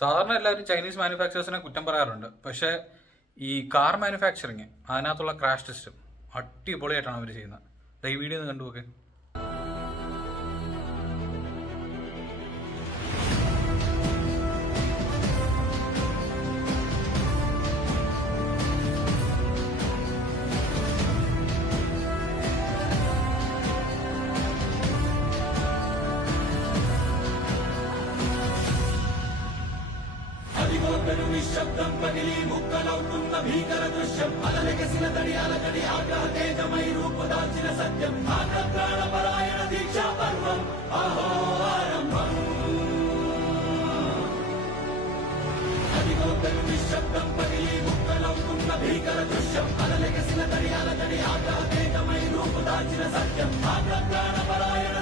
സാധാരണ എല്ലാവരും ചൈനീസ് മാനുഫാക്ചേഴ്സിനെ കുറ്റം പറയാറുണ്ട്. പക്ഷേ ഈ കാർ മാനുഫാക്ചറിങ് അതിനകത്തുള്ള ക്രാഷ് ടെസ്റ്റും അടിപൊളിയായിട്ടാണ് അവർ ചെയ്യുന്നത്. ഈ വീഡിയോ ഒന്ന് കണ്ടുപോക്കെ. నిశ్శబ్దం పగిలి ముక్కలవుతున్న భీకర దృశ్యం అలలెగసిన తడి ఆగ్రహ తేజమై రూపుదాల్చిన సత్యం ఆగ్రహప్రాణపరాయణ దీక్షా పర్వం అహో ఆరంభం. అదిగోతరు నిశ్శబ్దం పగిలి ముక్కలవుతున్న భీకర దృశ్యం అలలెగసిన తడి ఆగ్రహ తేజమై రూపుదాల్చిన సత్యం ఆగ్రహప్రాణపరాయణ